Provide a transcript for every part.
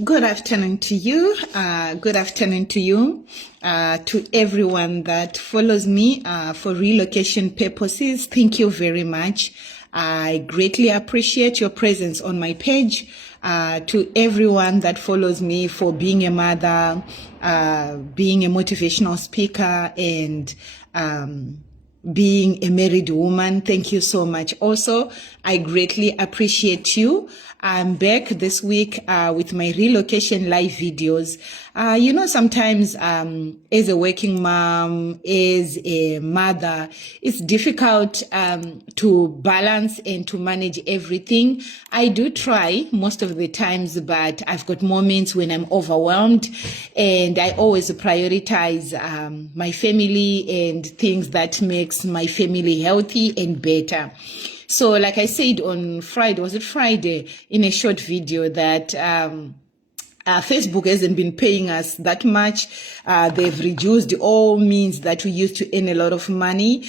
Good afternoon to you. Good afternoon to you, to everyone that follows me for relocation purposes. Thank you very much. I greatly appreciate your presence on my page. To everyone that follows me for being a mother, being a motivational speaker, and being a married woman, thank you so much. Also, I greatly appreciate you. I'm back this week with my relocation live videos. Sometimes as a working mom, as a mother, it's difficult to balance and to manage everything. I do try most of the times, but I've got moments when I'm overwhelmed, and I always prioritize my family and things that makes my family healthy and better. So like I said on Friday, was it Friday, in a short video that Facebook hasn't been paying us that much. They've reduced all means that we used to earn a lot of money.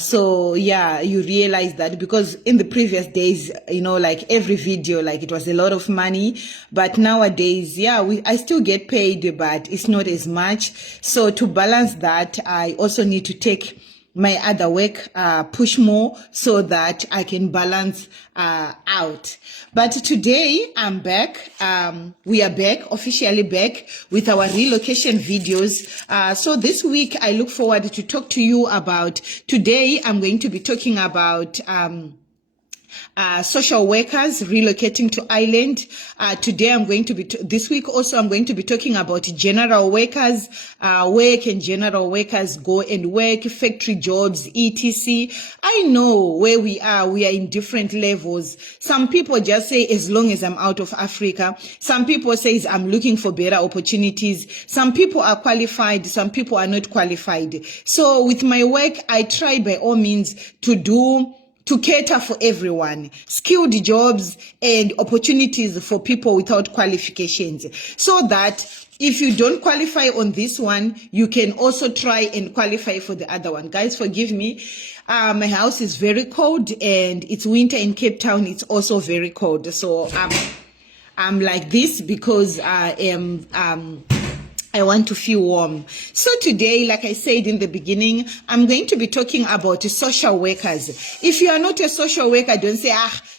So yeah, you realize that because in the previous days, like every video, like it was a lot of money. But nowadays, yeah, I still get paid, but it's not as much. So to balance that, I also need to take my other work, push more so that I can balance out. But today I'm back. We are back, officially back with our relocation videos. So this week I look forward to talk to you about, today I'm going to be talking about social workers relocating to island. Today I'm going to be, this week also I'm going to be talking about general workers. Where can general workers go and work, factory jobs, etc. I know where we are in different levels. Some people just say, as long as I'm out of Africa. Some people say, I'm looking for better opportunities. Some people are qualified, some people are not qualified. So with my work, I try by all means to cater for everyone, skilled jobs and opportunities for people without qualifications, so that if you don't qualify on this one, you can also try and qualify for the other one. Guys, forgive me. My house is very cold and it's winter in Cape Town. It's also very cold. So I'm like this because I want to feel warm. So today, like I said in the beginning, I'm going to be talking about social workers. If you are not a social worker, don't say,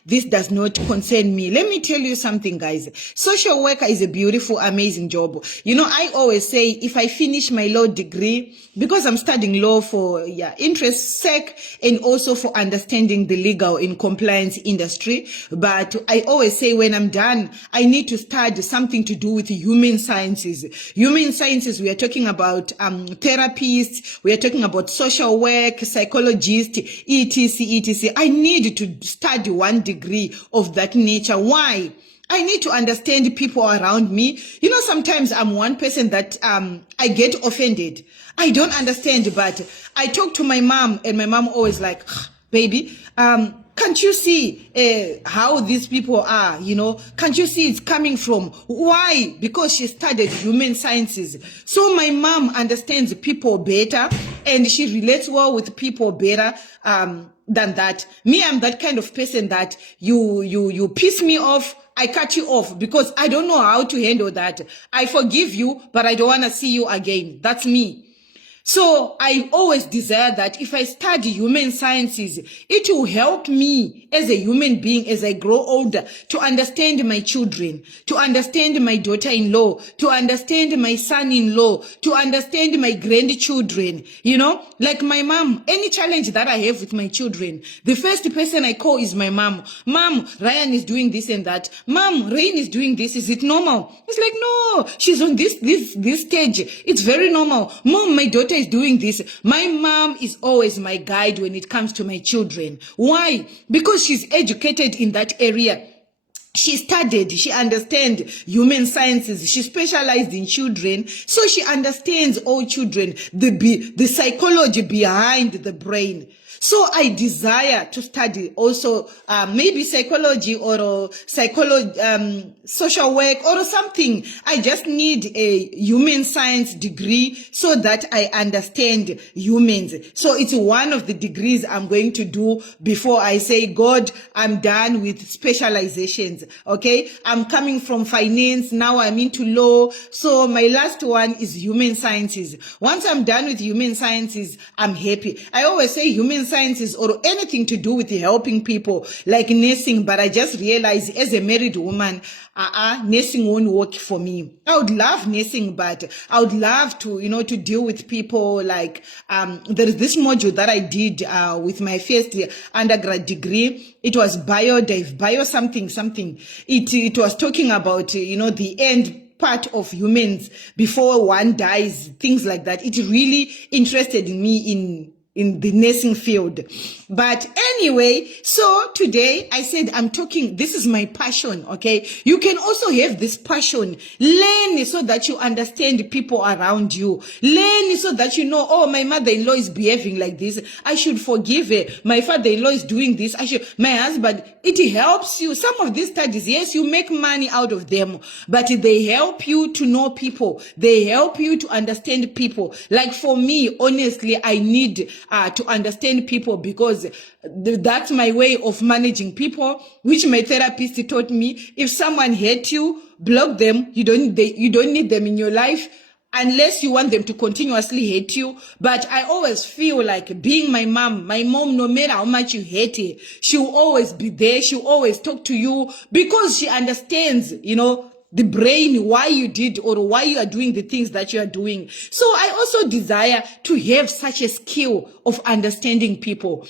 this does not concern me. Let me tell you something, guys. Social worker is a beautiful, amazing job. I always say, if I finish my law degree, because I'm studying law for interest sake and also for understanding the legal and compliance industry. But I always say when I'm done, I need to study something to do with human sciences. Human sciences, we are talking about therapists, we are talking about social work, psychologists, etc. I need to study one degree of that nature. Why? I need to understand people around me. Sometimes I'm one person that I get offended. I don't understand, but I talk to my mom, and my mom always like, baby, can't you see how these people are, Can't you see it's coming from? Why? Because she studied human sciences. So my mom understands people better, and she relates well with people better than that. Me, I'm that kind of person that you piss me off, I cut you off because I don't know how to handle that. I forgive you, but I don't want to see you again. That's me. So I always desire that if I study human sciences, it will help me as a human being as I grow older to understand my children, to understand my daughter-in-law, to understand my son-in-law, to understand my grandchildren, like my mom. Any challenge that I have with my children, the first person I call is my mom. Mom, Ryan is doing this and that. Mom, Rain is doing this. Is it normal? It's like, no, she's on this stage. It's very normal. Mom, my daughter is doing this. My mom is always my guide when it comes to my children. Why? Because she's educated in that area. She studied, she understands human sciences, she specialized in children, so she understands all children, the psychology behind the brain. So I desire to study also maybe psychology or social work or something. I just need a human science degree so that I understand humans. So it's one of the degrees I'm going to do before I say, God, I'm done with specializations. Okay, I'm coming from finance, now I'm into law. So my last one is human sciences. Once I'm done with human sciences, I'm happy. I always say human sciences or anything to do with helping people, like nursing, but I just realized as a married woman, nursing won't work for me. I would love nursing, but I would love to, to deal with people. Like, there is this module that I did with my first undergrad degree. It was bio something. It was talking about, the end part of humans before one dies, things like that. It really interested me in the nursing field. But anyway, so today I said this is my passion, okay? You can also have this passion. Learn so that you understand people around you. Learn so that you know, oh, my mother-in-law is behaving like this, I should forgive her. My father-in-law is doing this, my husband. It helps you. Some of these studies, yes, you make money out of them, but they help you to know people. They help you to understand people. Like for me, honestly, I need to understand people because that's my way of managing people, which my therapist taught me. If someone hates you, block them. You don't need them in your life unless you want them to continuously hate you. But I always feel like being my mom, no matter how much you hate her, she'll always be there. She'll always talk to you because she understands, the brain, why you did or why you are doing the things that you are doing. So I also desire to have such a skill of understanding people.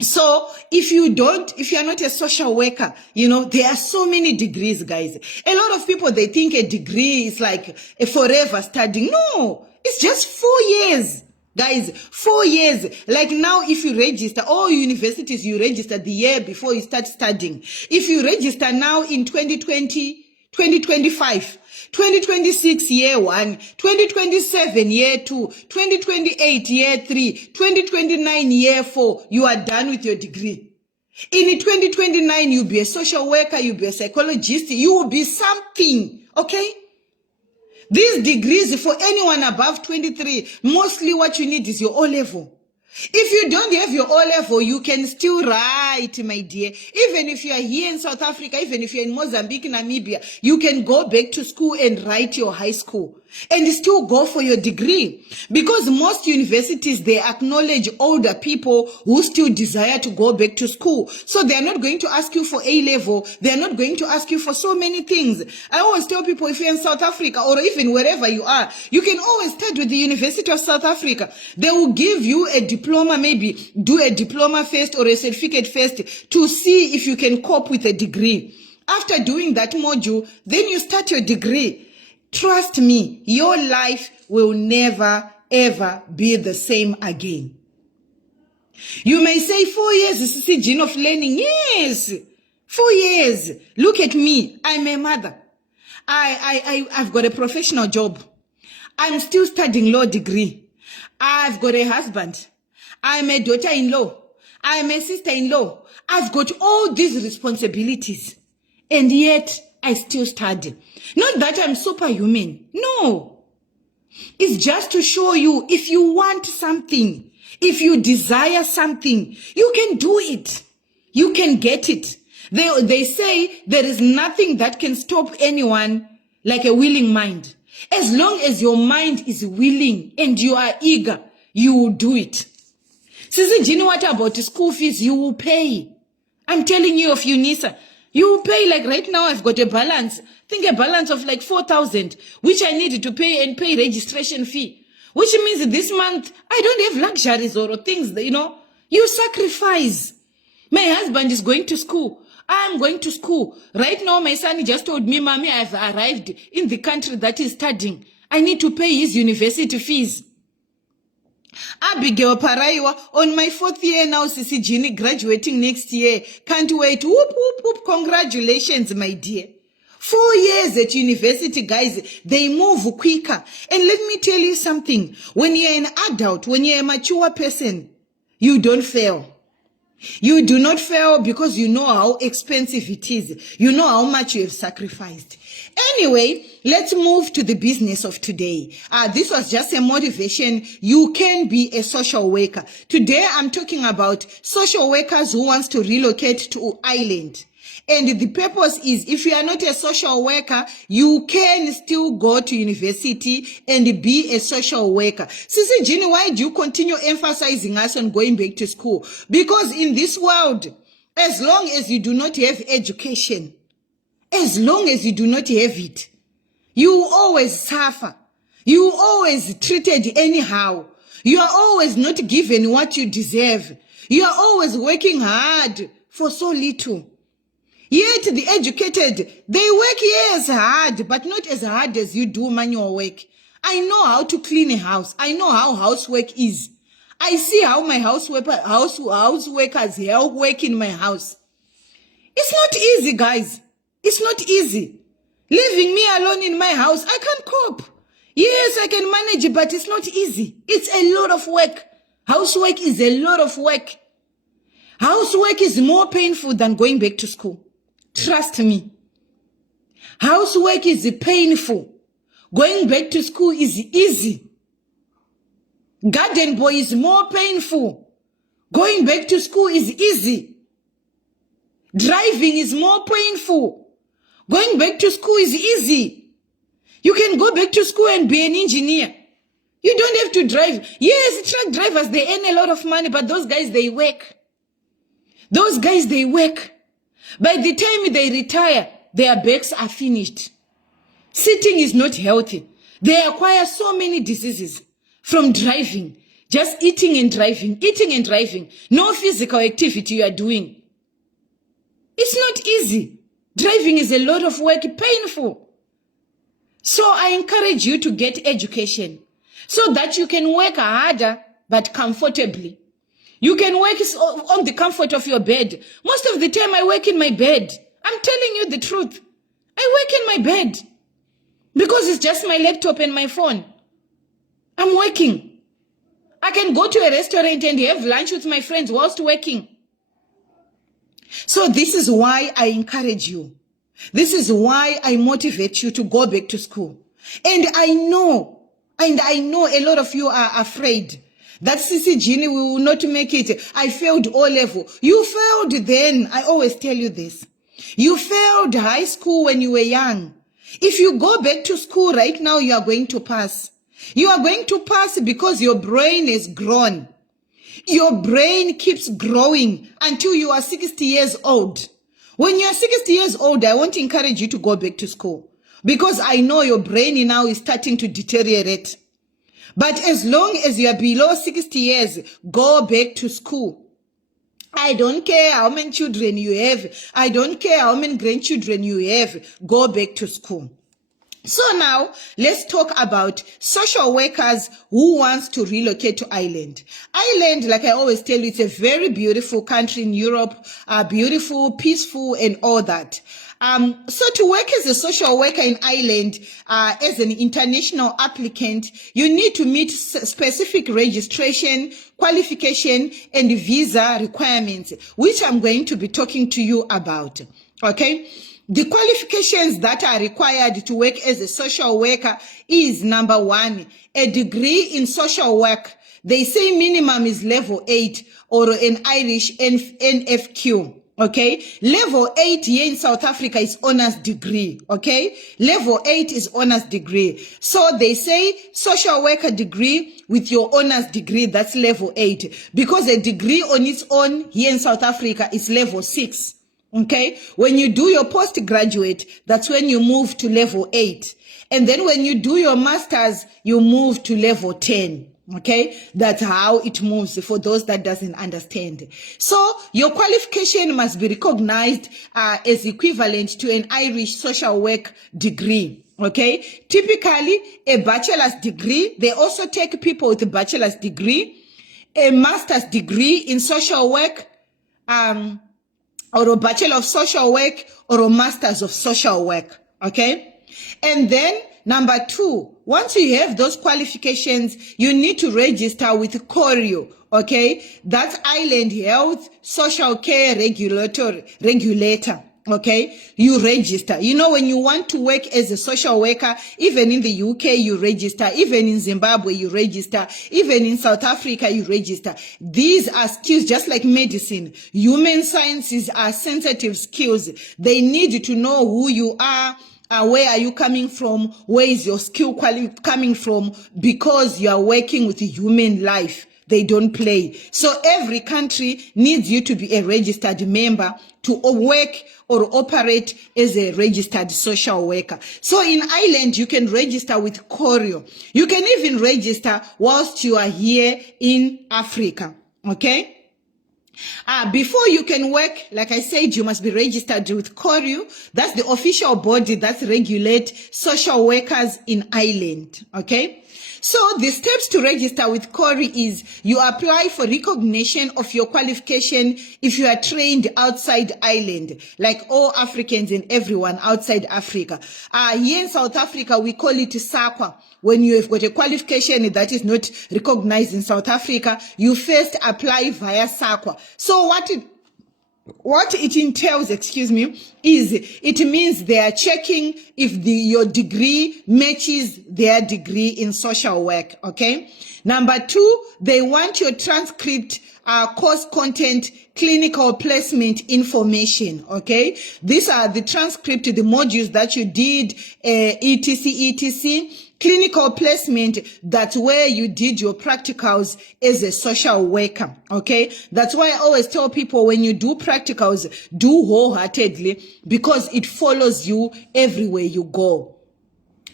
So if you are not a social worker, there are so many degrees, guys. A lot of people, they think a degree is like a forever studying. No, it's just 4 years. Guys, 4 years. Like now, if you register, all universities, you register the year before you start studying. If you register now in 2025, 2026 year 1, 2027 year 2, 2028 year 3, 2029 year 4, you are done with your degree. In 2029, you'll be a social worker, you'll be a psychologist, you will be something, okay? These degrees for anyone above 23, mostly what you need is your O-level. If you don't have your O-level, you can still write, my dear. Even if you are here in South Africa, even if you're in Mozambique, Namibia, you can go back to school and write your high school and still go for your degree. Because most universities, they acknowledge older people who still desire to go back to school. So they're not going to ask you for A-level. They're not going to ask you for so many things. I always tell people, if you're in South Africa or even wherever you are, you can always start with the University of South Africa. They will give you a diploma, maybe do a diploma first or a certificate first to see if you can cope with a degree. After doing that module, then you start your degree. Trust me, your life will never, ever be the same again. You may say 4 years is a season of learning. Yes, 4 years. Look at me. I'm a mother. I've got a professional job. I'm still studying law degree. I've got a husband. I'm a daughter-in-law. I'm a sister-in-law. I've got all these responsibilities. And yet, I still study. Not that I'm superhuman. No. It's just to show you, if you want something, if you desire something, you can do it. You can get it. They say there is nothing that can stop anyone like a willing mind. As long as your mind is willing and you are eager, you will do it. Sisi, do you know what about school fees? You will pay. I'm telling you of UNISA. You will pay. Like right now, I've got a balance. I think a balance of like 4,000, which I needed to pay and pay registration fee. Which means this month, I don't have luxuries or things, You sacrifice. My husband is going to school. I'm going to school. Right now, my son just told me, Mommy, I've arrived in the country that he's studying. I need to pay his university fees. Abigail Paraiwa, on my 4th year now, Sisi Gini, graduating next year. Can't wait. Whoop, whoop, whoop. Congratulations, my dear. 4 years at university, guys, they move quicker. And let me tell you something. When you're an adult, when you're a mature person, you don't fail. You do not fail because you know how expensive it is. You know how much you have sacrificed. Anyway, let's move to the business of today. This was just a motivation. You can be a social worker. Today, I'm talking about social workers who wants to relocate to island. And the purpose is, if you are not a social worker, you can still go to university and be a social worker. Sisi Jenny, why do you continue emphasizing us on going back to school? Because in this world, as long as you do not have education, as long as you do not have it, you always suffer. You always treated anyhow. You are always not given what you deserve. You are always working hard for so little. Yet the educated, they work yes hard, but not as hard as you do manual work. I know how to clean a house. I know how housework is. I see how my houseworkers help work in my house. It's not easy, guys. It's not easy. Leaving me alone in my house, I can't cope. Yes, I can manage it, but it's not easy. It's a lot of work. Housework is a lot of work. Housework is more painful than going back to school. Trust me. Housework is painful. Going back to school is easy. Garden boy is more painful. Going back to school is easy. Driving is more painful. Going back to school is easy. You can go back to school and be an engineer. You don't have to drive. Yes, truck drivers, they earn a lot of money, but those guys, they work. Those guys, they work. By the time they retire, their backs are finished. Sitting is not healthy. They acquire so many diseases from driving. Just eating and driving. No physical activity you are doing. It's not easy. Driving is a lot of work, painful. So I encourage you to get education so that you can work harder but comfortably. You can work on the comfort of your bed. Most of the time I work in my bed. I'm telling you the truth. I work in my bed because it's just my laptop and my phone. I'm working. I can go to a restaurant and have lunch with my friends whilst working. So this is why I encourage you. This is why I motivate you to go back to school. And I know a lot of you are afraid that Sisi Jenny will not make it. I failed O-level. You failed then. I always tell you this. You failed high school when you were young. If you go back to school right now, you are going to pass. You are going to pass because your brain is grown. Your brain keeps growing until you are 60 years old. When you are 60 years old, I want to encourage you to go back to school because I know your brain now is starting to deteriorate. But as long as you are below 60 years, go back to school. I don't care how many children you have. I don't care how many grandchildren you have. Go back to school. So now, let's talk about social workers who wants to relocate to Ireland. Ireland, like I always tell you, it's a very beautiful country in Europe, beautiful, peaceful, and all that. So to work as a social worker in Ireland, as an international applicant, you need to meet specific registration, qualification, and visa requirements, which I'm going to be talking to you about. Okay? The qualifications that are required to work as a social worker is number 1, a degree in social work. They say minimum is level 8 or an Irish NFQ. Okay, level 8 here in South Africa is honors degree. Okay, level 8 is honors degree. So they say social worker degree with your honors degree, that's level 8, because a degree on its own here in South Africa is level 6. Okay, when you do your postgraduate, that's when you move to level 8. And then when you do your master's, you move to level 10. Okay, that's how it moves for those that doesn't understand. So your qualification must be recognized as equivalent to an Irish social work degree. Okay, typically a bachelor's degree. They also take people with a bachelor's degree, a master's degree in social work, or a bachelor of social work, or a master's of social work. Okay, and then Number 2, once you have those qualifications, you need to register with Choreo, okay? That's Island Health Social Care Regulator. Okay, you register. You know, when you want to work as a social worker, even in the UK, you register. Even in Zimbabwe, you register. Even in South Africa, you register. These are skills just like medicine. Human sciences are sensitive skills. They need to know who you are. Where are you coming from? Where is your skill coming from? Because you are working with human life. They don't play. So every country needs you to be a registered member to work or operate as a registered social worker. So in Ireland, you can register with Choreo. You can even register whilst you are here in Africa. Okay? Before you can work, like I said, you must be registered with Choreo. That's the official body that regulates social workers in Ireland. Okay? So the steps to register with Choreo is you apply for recognition of your qualification if you are trained outside Ireland, like all Africans and everyone outside Africa. Here in South Africa, we call it SAQA. When you have got a qualification that is not recognized in South Africa, you first apply via SAQA. So what it entails, is it means they are checking if your degree matches their degree in social work, okay? Number 2, they want your transcript, course content, clinical placement information, okay? These are the transcript, the modules that you did, etc. Clinical placement, that's where you did your practicals as a social worker, okay? That's why I always tell people when you do practicals, do wholeheartedly because it follows you everywhere you go.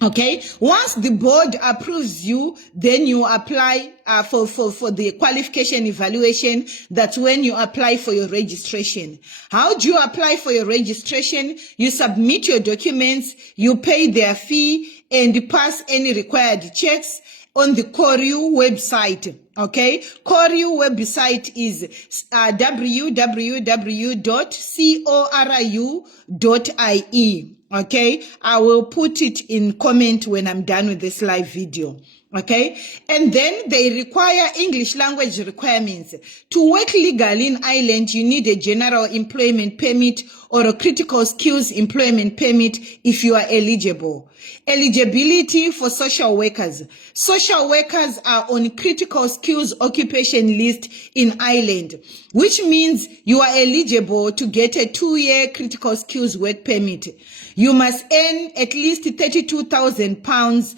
Okay, once the board approves you, then you apply for the qualification evaluation. That's when you apply for your registration. How do you apply for your registration? You submit your documents, you pay their fee, and pass any required checks on the Choreo website. Okay, Choreo website is www.choreu.ie. Okay, I will put it in comment when I'm done with this live video. Okay, and then they require English language requirements. To work legally in Ireland, you need a general employment permit or a critical skills employment permit if you are eligible. Eligibility for social workers. Social workers are on critical skills occupation list in Ireland, which means you are eligible to get a 2-year critical skills work permit. You must earn at least £32,000,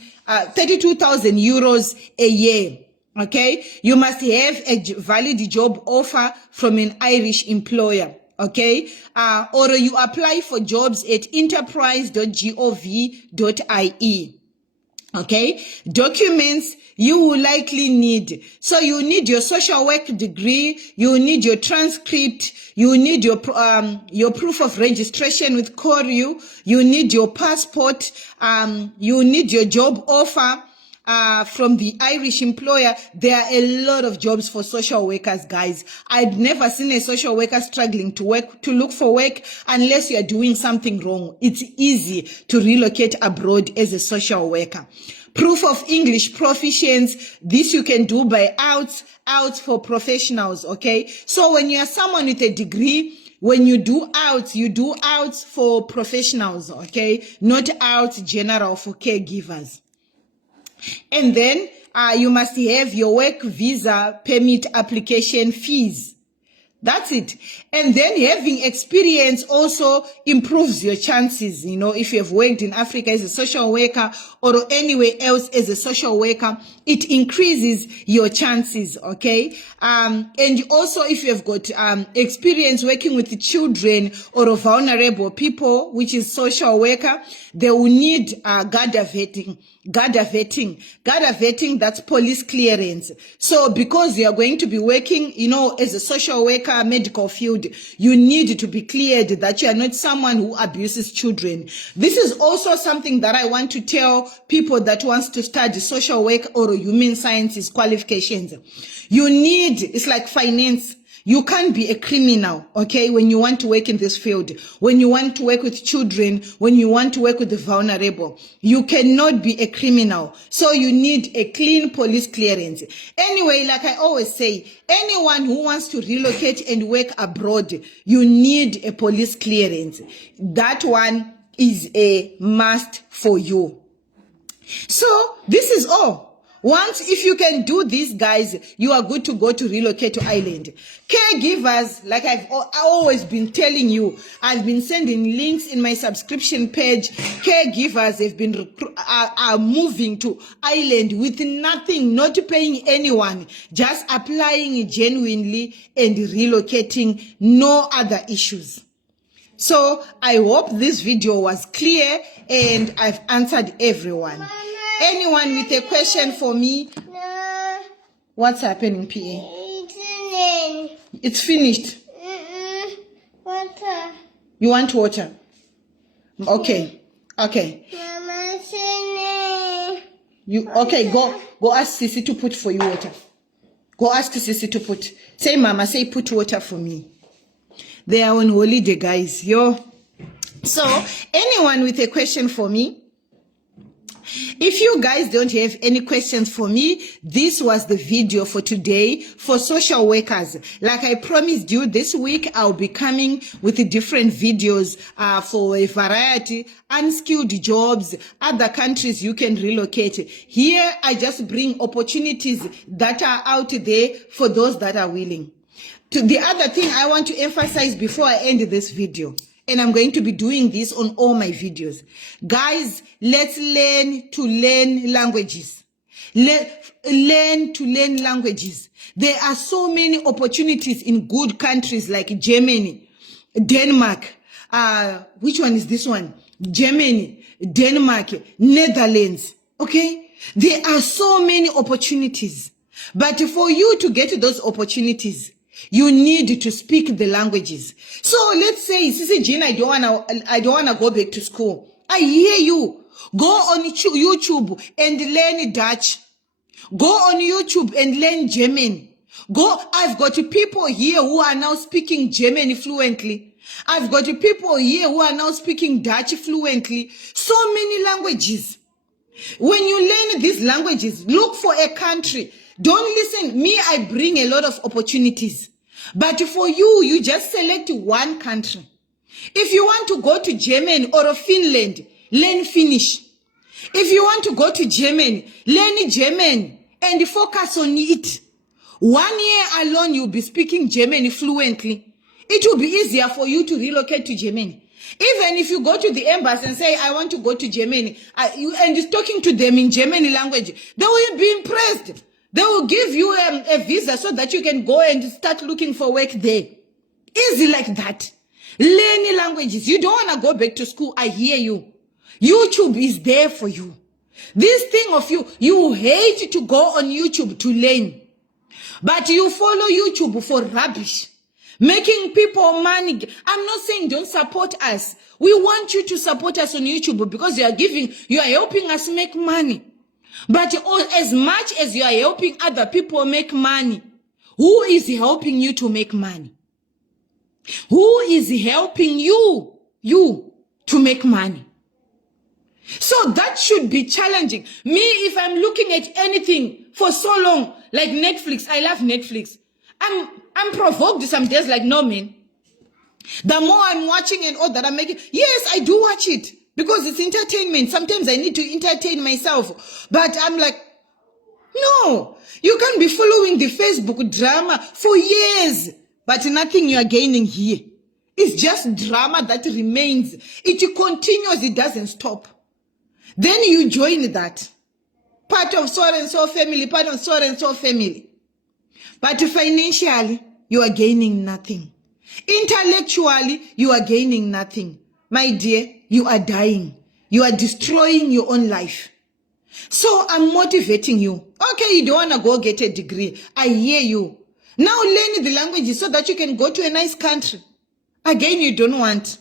32,000 euros a year. Okay, you must have a valid job offer from an Irish employer. Okay, or you apply for jobs at enterprise.gov.ie. Okay, documents you will likely need. So you need your social work degree, you need your transcript, you need your proof of registration with Choreo, you need your passport, you need your job offer from the Irish employer. There are a lot of jobs for social workers, guys. I've never seen a social worker struggling to look for work unless you are doing something wrong. It's easy to relocate abroad as a social worker. Proof of English proficiency, this you can do by out for professionals, okay? So when you are someone with a degree, when you do out for professionals, okay? Not out general for caregivers. And then you must have your work visa permit application fees. That's it. And then having experience also improves your chances. You know, if you have worked in Africa as a social worker or anywhere else as a social worker, it increases your chances, okay? And also if you have got experience working with the children or vulnerable people, which is social worker, they will need GADA vetting. GADA vetting, that's police clearance. So because you are going to be working, you know, as a social worker, medical field, you need to be cleared that you are not someone who abuses children. This is also something that I want to tell people that wants to study social work or human sciences qualifications. You need, it's like finance. You can't be a criminal, okay, when you want to work in this field, when you want to work with children, when you want to work with the vulnerable. You cannot be a criminal. So you need a clean police clearance. Anyway, like I always say, anyone who wants to relocate and work abroad, you need a police clearance. That one is a must for you. So this is all. Once, if you can do this, guys, you are good to go to Relocate to Ireland. Caregivers, like I've always been telling you, I've been sending links in my subscription page. Caregivers have been are moving to Ireland with nothing, not paying anyone, just applying genuinely and relocating, no other issues. So I hope this video was clear and I've answered everyone. Anyone with a question for me? No. What's happening, PA? It's finished. Water. You want water? Okay. Okay. Mama, singing. You okay? Go ask Sissy to put for you water. Go ask Sissy to put. Say, Mama, say put water for me. They are on holiday, guys. Yo. So, anyone with a question for me? If you guys don't have any questions for me, this was the video for today for social workers. Like I promised you, this week I'll be coming with different videos for a variety, unskilled jobs, other countries you can relocate. Here I just bring opportunities that are out there for those that are willing. The other thing I want to emphasize before I end this video, and I'm going to be doing this on all my videos. Guys, let's learn to learn languages. Learn to learn languages. There are so many opportunities in good countries like Germany, Denmark. Which one is this one? Germany, Denmark, Netherlands. Okay? There are so many opportunities. But for you to get those opportunities, you need to speak the languages. So let's say, Sissy Jean, I don't wanna go back to school. I hear you. Go on YouTube and learn Dutch. Go on YouTube and learn German. I've got people here who are now speaking German fluently. I've got people here who are now speaking Dutch fluently. So many languages. When you learn these languages, look for a country. Don't listen. Me, I bring a lot of opportunities. But for you, you just select one country. If you want to go to Germany or Finland, learn Finnish. If you want to go to Germany, learn German and focus on it. 1 year alone, you'll be speaking German fluently. It will be easier for you to relocate to Germany. Even if you go to the embassy and say, I want to go to Germany, and you're talking to them in German language, they will be impressed. They will give you a visa so that you can go and start looking for work there. Easy like that. Learn languages. You don't want to go back to school. I hear you. YouTube is there for you. This thing of you hate to go on YouTube to learn. But you follow YouTube for rubbish. Making people money. I'm not saying don't support us. We want you to support us on YouTube because you are helping us make money. But as much as you are helping other people make money, who is helping you to make money? Who is helping you to make money? So that should be challenging. Me, if I'm looking at anything for so long, like Netflix, I love Netflix. I'm provoked some days like, no, man. The more I'm watching and all that I'm making, yes, I do watch it. Because it's entertainment. Sometimes I need to entertain myself. But I'm like, no. You can't be following the Facebook drama for years. But nothing you are gaining here. It's just drama that remains. It continues. It doesn't stop. Then you join that. Part of so and so family. Part of so and so family. But financially, you are gaining nothing. Intellectually, you are gaining nothing. My dear, you are dying. You are destroying your own life. So I'm motivating you. Okay, you don't want to go get a degree. I hear you. Now learn the languages so that you can go to a nice country. Again, you don't want.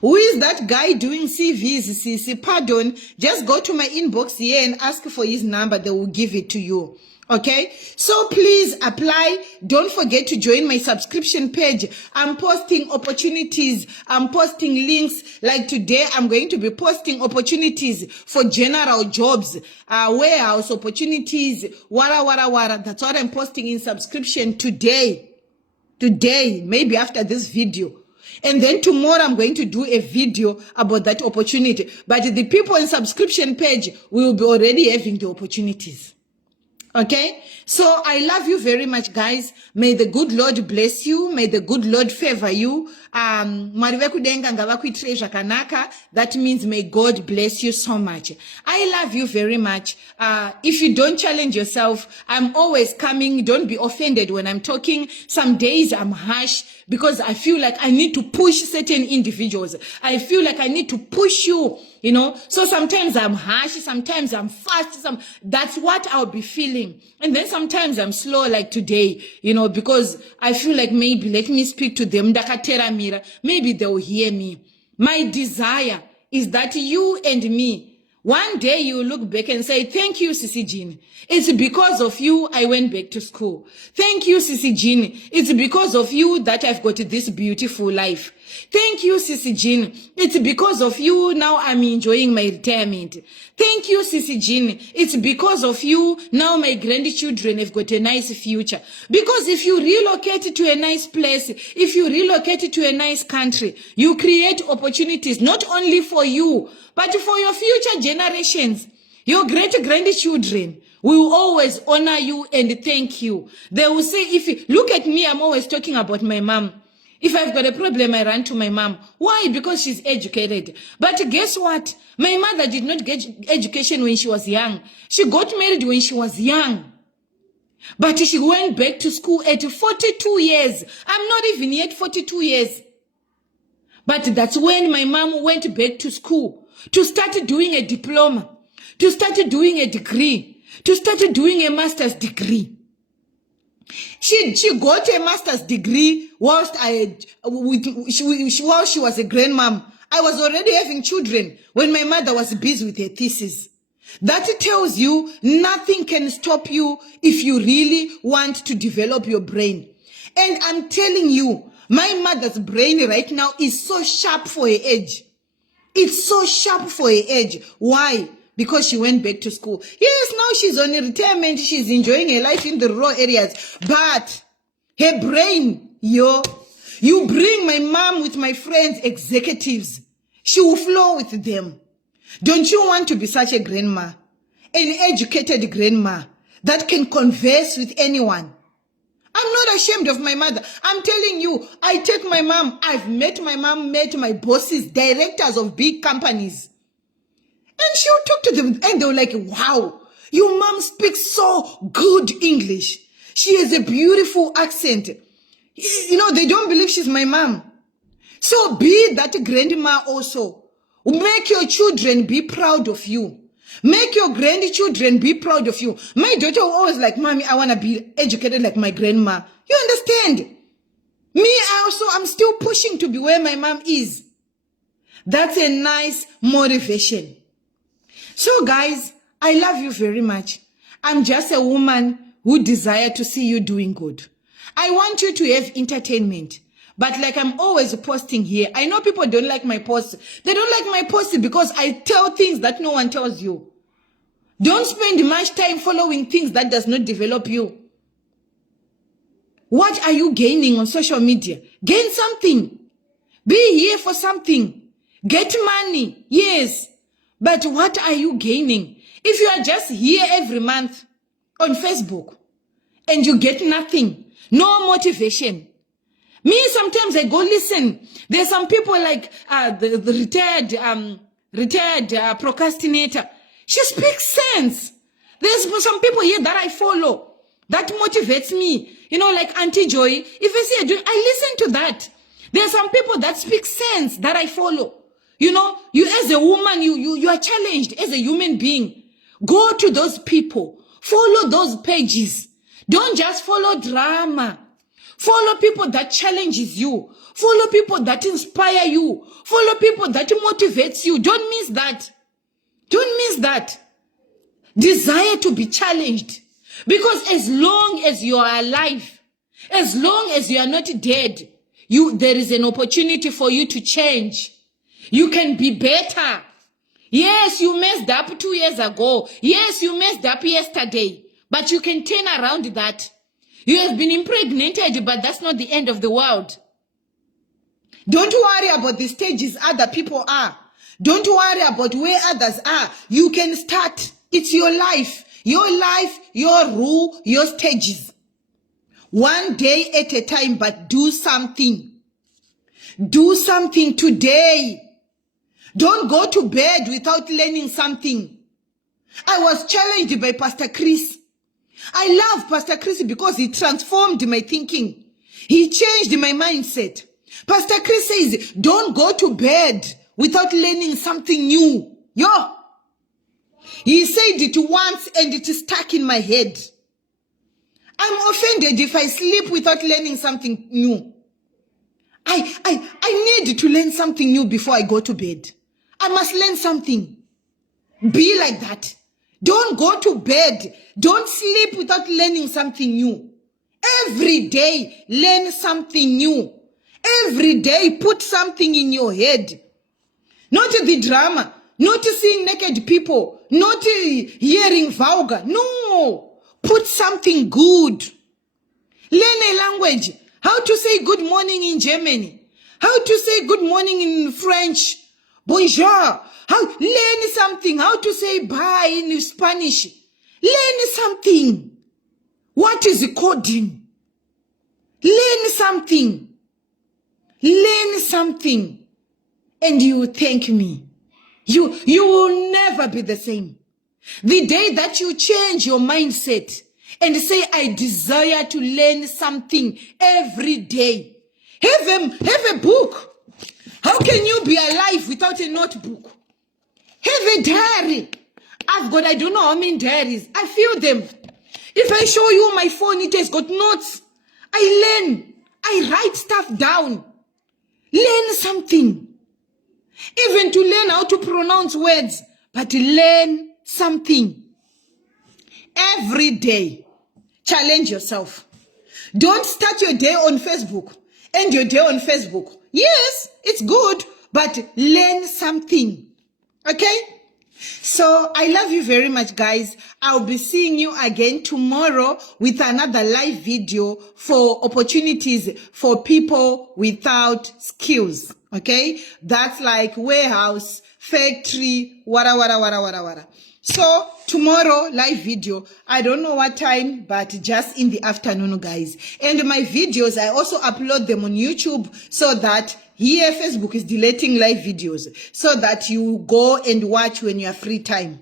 Who is that guy doing CVs? Pardon. Just go to my inbox here and ask for his number. They will give it to you. Okay, so please apply. Don't forget to join my subscription page. I'm posting opportunities. I'm posting links. Like today, I'm going to be posting opportunities for general jobs, warehouse opportunities, wara. That's what I'm posting in subscription today. Today, maybe after this video. And then tomorrow I'm going to do a video about that opportunity. But the people in subscription page will be already having the opportunities. Okay, so I love you very much, guys. May the good Lord bless you. May the good Lord favor you. That means may God bless you so much. I love you very much. If you don't challenge yourself, I'm always coming. Don't be offended when I'm talking. Some days I'm harsh because I feel like I need to push certain individuals. I feel like I need to push you, you know. So sometimes I'm harsh, sometimes I'm fast. That's what I'll be feeling. And then sometimes I'm slow like today, you know, because I feel like maybe let me speak to them. Maybe they'll hear me. My desire is that you and me, one day you look back and say, thank you, Sissy Jean. It's because of you I went back to school. Thank you, Sissy Jean. It's because of you that I've got this beautiful life. Thank you, Sissy Jean. It's because of you now I'm enjoying my retirement. Thank you, Sissy Jean. It's because of you now my grandchildren have got a nice future. Because if you relocate to a nice place, if you relocate to a nice country, you create opportunities not only for you, but for your future generations. Your great-grandchildren will always honor you and thank you. They will say, if you look at me, I'm always talking about my mom. If I've got a problem, I run to my mom. Why? Because she's educated. But guess what? My mother did not get education when she was young. She got married when she was young. But she went back to school at 42 years. I'm not even yet 42 years. But that's when my mom went back to school to start doing a diploma, to start doing a degree, to start doing a master's degree. She got a master's degree whilst while she was a grandmom. I was already having children when my mother was busy with her thesis. That tells you nothing can stop you if you really want to develop your brain. And I'm telling you, my mother's brain right now is so sharp for her age. It's so sharp for her age. Why? Because she went back to school. Yes, now she's on retirement. She's enjoying her life in the rural areas. But her brain, you bring my mom with my friends, executives. She will flow with them. Don't you want to be such a grandma? An educated grandma that can converse with anyone. I'm not ashamed of my mother. I'm telling you, I take my mom. I've met my mom, met my bosses, directors of big companies. And she'll talk to them and they're like, wow, your mom speaks so good English. She has a beautiful accent. You know, they don't believe she's my mom. So be that grandma also. Make your children be proud of you. Make your grandchildren be proud of you. My daughter will always like, Mommy, I want to be educated like my grandma. You understand? Me also, I'm still pushing to be where my mom is. That's a nice motivation. So guys, I love you very much. I'm just a woman who desire to see you doing good. I want you to have entertainment. But like I'm always posting here, I know people don't like my posts. They don't like my posts because I tell things that no one tells you. Don't spend much time following things that does not develop you. What are you gaining on social media? Gain something. Be here for something. Get money. Yes. But what are you gaining? If you are just here every month on Facebook and you get nothing, no motivation. Me, sometimes I go listen. There's some people like the retired procrastinator. She speaks sense. There's some people here that I follow that motivates me. You know, like Auntie Joy. If I see her doing, I listen to that. There's some people that speak sense that I follow. You know, you as a woman, you are challenged as a human being. Go to those people. Follow those pages. Don't just follow drama. Follow people that challenges you. Follow people that inspire you. Follow people that motivates you. Don't miss that. Don't miss that. Desire to be challenged. Because as long as you are alive, as long as you are not dead, there is an opportunity for you to change. You can be better. Yes, you messed up 2 years ago. Yes, you messed up yesterday. But you can turn around that. You have been impregnated, but that's not the end of the world. Don't worry about the stages other people are. Don't worry about where others are. You can start. It's your life. Your rule, your stages. One day at a time, but do something. Do something today. Don't go to bed without learning something. I was challenged by Pastor Chris. I love Pastor Chris because he transformed my thinking. He changed my mindset. Pastor Chris says, don't go to bed without learning something new. He said it once and it is stuck in my head. I'm offended if I sleep without learning something new. I need to learn something new before I go to bed. I must learn something. Be like that. Don't go to bed. Don't sleep without learning something new. Every day, learn something new. Every day, put something in your head. Not the drama, not seeing naked people, not hearing vulgar. No, put something good. Learn a language. How to say good morning in Germany. How to say good morning in French. Bonjour. Learn something. How to say bye in Spanish. Learn something. What is coding? Learn something. Learn something. And you will thank me. You will never be the same. The day that you change your mindset and say, I desire to learn something every day. Have a book. How can you be alive without a notebook? Have a diary. I've got, I don't know how many diaries. I feel them. If I show you my phone, it has got notes. I learn. I write stuff down. Learn something. Even to learn how to pronounce words, but learn something. Every day, challenge yourself. Don't start your day on Facebook. End your day on Facebook. Yes, it's good, but learn something. Okay? So I love you very much, guys. I'll be seeing you again tomorrow with another live video for opportunities for people without skills. Okay? That's like warehouse, factory, wara. So tomorrow, live video. I don't know what time, but just in the afternoon, guys. And my videos, I also upload them on YouTube so that here Facebook is deleting live videos so that you go and watch when you have free time.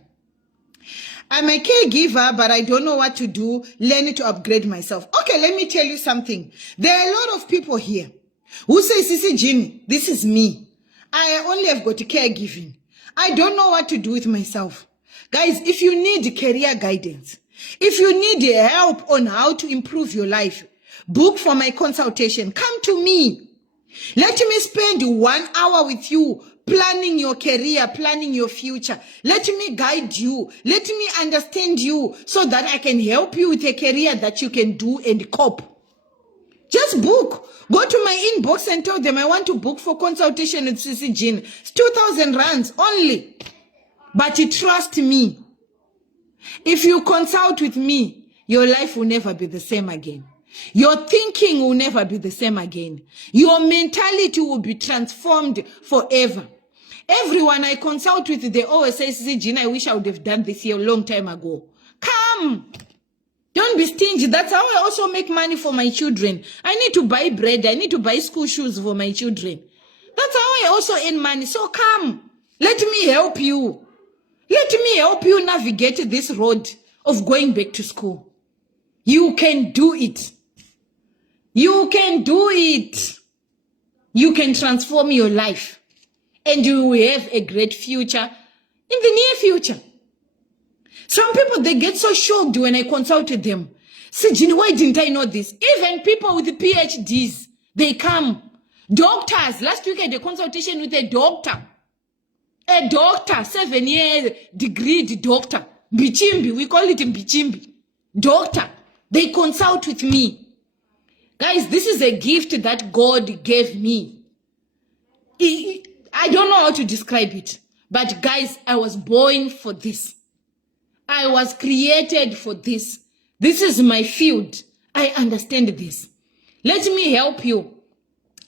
I'm a caregiver, but I don't know what to do. Learning to upgrade myself. Okay, let me tell you something. There are a lot of people here who say, Sissy Jean, this is me. I only have got caregiving. I don't know what to do with myself. Guys, if you need career guidance, if you need help on how to improve your life, book for my consultation. Come to me. Let me spend 1 hour with you, planning your career, planning your future. Let me guide you. Let me understand you so that I can help you with a career that you can do and cope. Just book. Go to my inbox and tell them I want to book for consultation with Sissy Jean. It's 2,000 rands only. But trust me, if you consult with me, your life will never be the same again. Your thinking will never be the same again. Your mentality will be transformed forever. Everyone I consult with, they always say, Sissy Jean, I wish I would have done this here a long time ago. Come. Don't be stingy. That's how I also make money for my children. I need to buy bread. I need to buy school shoes for my children. That's how I also earn money. So come. Let me help you. Let me help you navigate this road of going back to school. You can do it. You can do it. You can transform your life. And you will have a great future in the near future. Some people, they get so shocked when I consulted them. Say, Jean, why didn't I know this? Even people with PhDs, they come. Doctors, last week I had a consultation with a doctor. A doctor, 7-year degree doctor. Bichimbi, we call it Bichimbi. doctor. They consult with me. Guys, this is a gift that God gave me. I don't know how to describe it. But guys, I was born for this. I was created for this. This is my field. I understand this. Let me help you.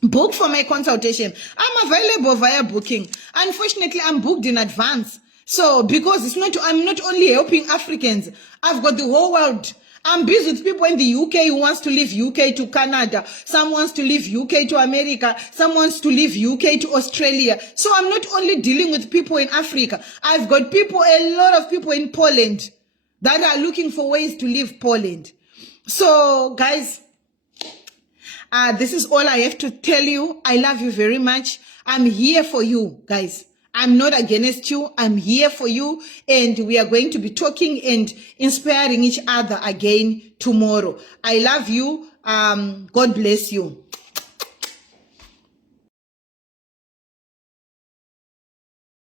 Book for my consultation. I'm available via booking. Unfortunately, I'm booked in advance. So, because I'm not only helping Africans, I've got the whole world. I'm busy with people in the UK who wants to leave UK to Canada. Some wants to leave UK to America. Some wants to leave UK to Australia. So I'm not only dealing with people in Africa. I've got a lot of people in Poland that are looking for ways to leave Poland. So, guys, this is all I have to tell you. I love you very much. I'm here for you, guys. I'm not against you. I'm here for you. And we are going to be talking and inspiring each other again tomorrow. I love you. God bless you.